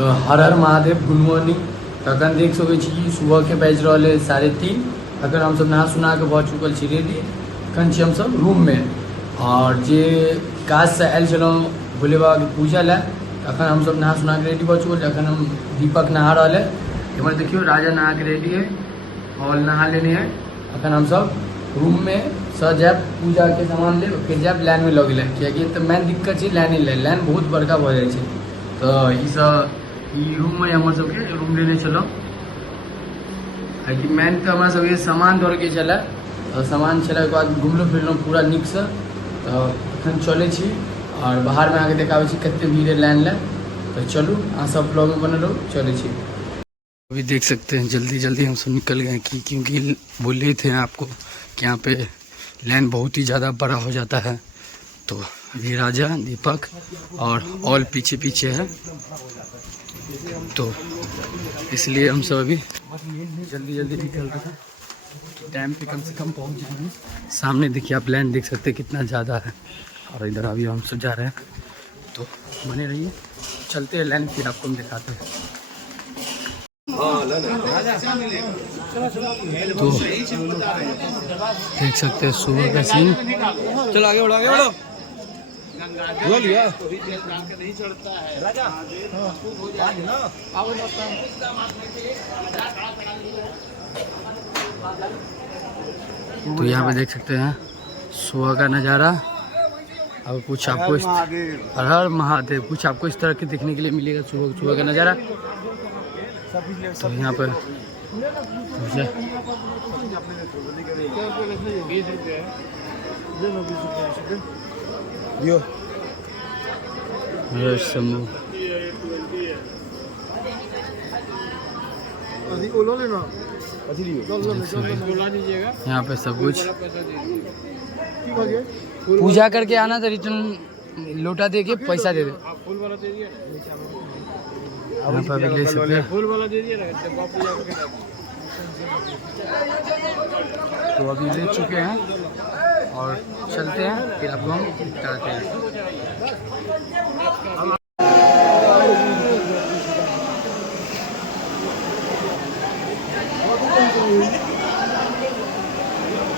तो हर हर Mahadev, good morning. तो अखन देख सकै छी सुबह के बाजि रहल है 3:30। अखन हम सब नहा सुना के भऽ चुकल छी रेडी। अखन छी हम सब रूम में और जे काज से आयल छलहुँ भोले बाबा के पूजा लए, अखन हम सब नहा सुना के रेडी भऽ चुकल। अखन हम दीपक नहा रहा है। एम्हर देखियो राजा नहा के रेडी है और नहा लेने हैं। अखन हम सब रूम में स जायब, पूजा के सामान ले फिर जायब लाइन में लगे कियाकि तो मेन दिक्कत है लाइन ले, लाइन बहुत बड़का भऽ जाइ छै। तो ई रूम में हम सबके रूम लेने चलो कि मेन तो हमारा सबके सामान धर के चला, तो सामान छला के बाद घुमलो फिरलो पूरा नीक से। तो अखन चले छी और बाहर में आके देखाबे छी कते भीड़ है लाइन ले। तो चलू अहाँ सब ब्लॉग में बनल रहो, चले छी। अभी देख सकते हैं जल्दी जल्दी हम सब निकल गए क्योंकि बोले थे आपको कि यहाँ पे लाइन बहुत ही ज़्यादा बड़ा हो जाता है। तो अभी राजा, दीपक और ऑल पीछे पीछे है, तो इसलिए हम सब अभी जल्दी जल्दी निकल रहे हैं। टाइम पे कम से कम पहुँच जाएंगे। सामने देखिए आप लाइन देख सकते हैं कितना ज़्यादा है। और इधर अभी हम सब जा रहे हैं, तो बने रहिए, चलते हैं लाइन फिर आपको हम दिखाते हैं। तो देख सकते हैं सुबह का सीन। चलो आगे बढ़ो, आगे बढ़ो। तो यहाँ पे देख सकते हैं सुबह का नज़ारा। अब कुछ आपको हर हर महादेव, कुछ आपको इस तरह के देखने के लिए मिलेगा सुबह का नज़ारा। तो यहाँ पर यहाँ पे सब कुछ पूजा करके आना, तो रिटर्न लोटा दे के पैसा दे दे। यहाँ पर ले सकते हैं। तो अभी ले चुके हैं और चलते हैं, फिर आपको हम दिखाते हैं।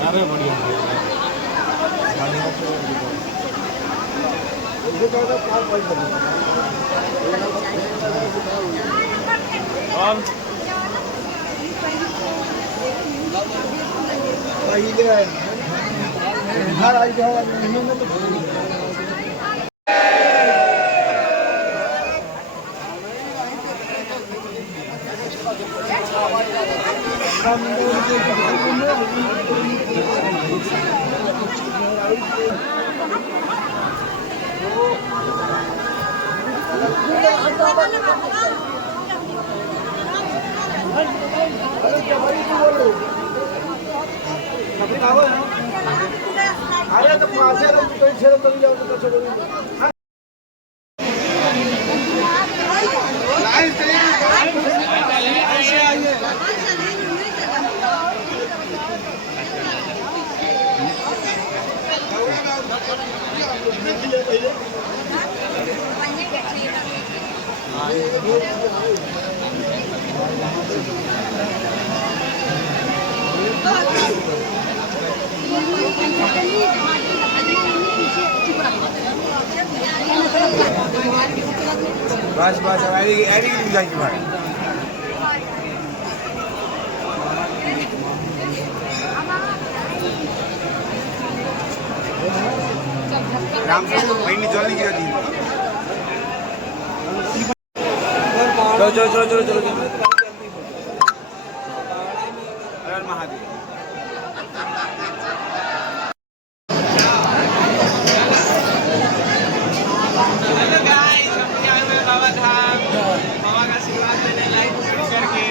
अरे बढ़िया बस बस जाएगी भाई। राम से महीने जल नहीं गिरा दी। चलो चलो चलो चलो चलो चलो। हर महादेव। बाबा का आशीर्वाद लेने लाइक करके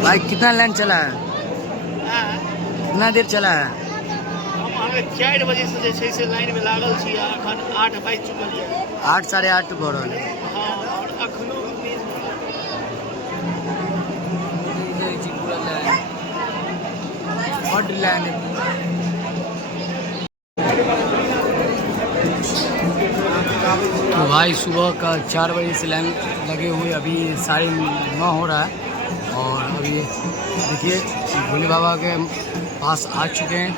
भाई कितना लाइन चला है? कितना देर चला है? हमें 4 बजे से लाइन में लागल छी, अखन 8 बाजि चुकल है। 8 साढ़े 8 भऽ रहल है। हाँ, और अखनो लॉटरी लाइन है। तो भाई सुबह का 4 बजे से लाइन लगे हुए, अभी 9:30 हो रहा है। और अभी देखिए भोले बाबा के पास आ चुके हैं।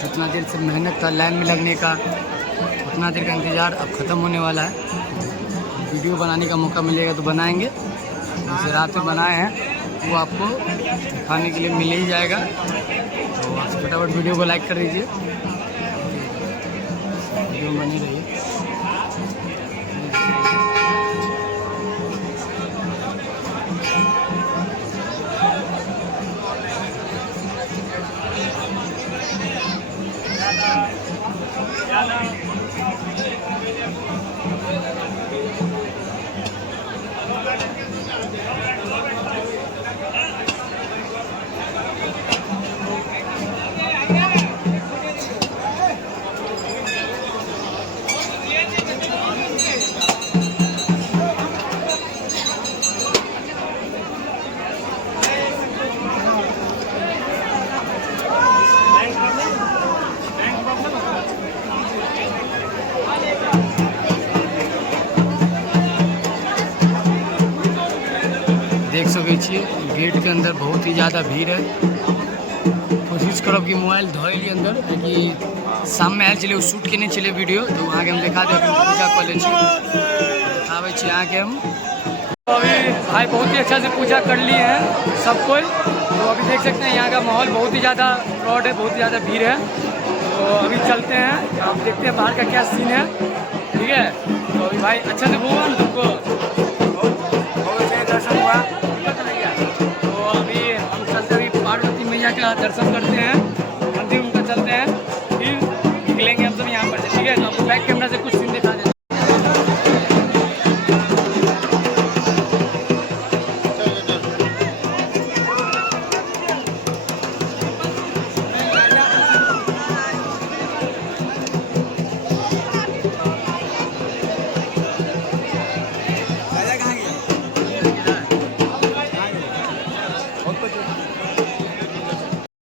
जितना देर से मेहनत था लाइन में लगने का, उतना देर का इंतज़ार अब ख़त्म होने वाला है। वीडियो बनाने का मौका मिलेगा तो बनाएंगे। जैसे रात में बनाए हैं वो आपको दिखाने के लिए मिल ही जाएगा। तो फटाफट वीडियो को लाइक कर दीजिए, वीडियो बनी रहिए। देख सके छिए गेट के अंदर बहुत ही ज़्यादा भीड़ है। कोशिश करब कि मोबाइल धोइली अंदर, कि शाम में आयल चले शूट के नहीं चले वीडियो, तो वहाँ के हम दिखा दे पूजा कर ले दिखावे छी यहाँ के हम। तो अभी भाई बहुत ही अच्छा से पूजा कर लिए हैं सब कोई। तो अभी देख सकते हैं यहाँ का माहौल बहुत ही ज़्यादा क्राउड है, बहुत ही ज़्यादा भीड़ है। तो अभी चलते हैं, अब देखते हैं बाहर का क्या सीन है। ठीक है, तो अभी भाई अच्छा से हुआ ना तुमको, बहुत अच्छा दर्शन हुआ। तो अभी हम चलते अभी पार्वती मैया का दर्शन करते हैं, मंदिर उनका चलते हैं, फिर निकलेंगे हम सब यहाँ पर से। ठीक है, तो आपको बैक कैमरा से कुछ सीन दिखा देते हैं।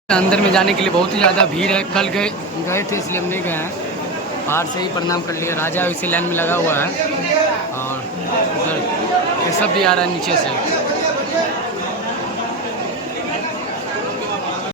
अंदर में जाने के लिए बहुत ही ज़्यादा भीड़ है। कल गए थे इसलिए हम नहीं गए हैं। बाहर से ही प्रणाम कर लिए। राजा इसी लाइन में लगा हुआ है और उधर ये सब भी आ रहा है नीचे से।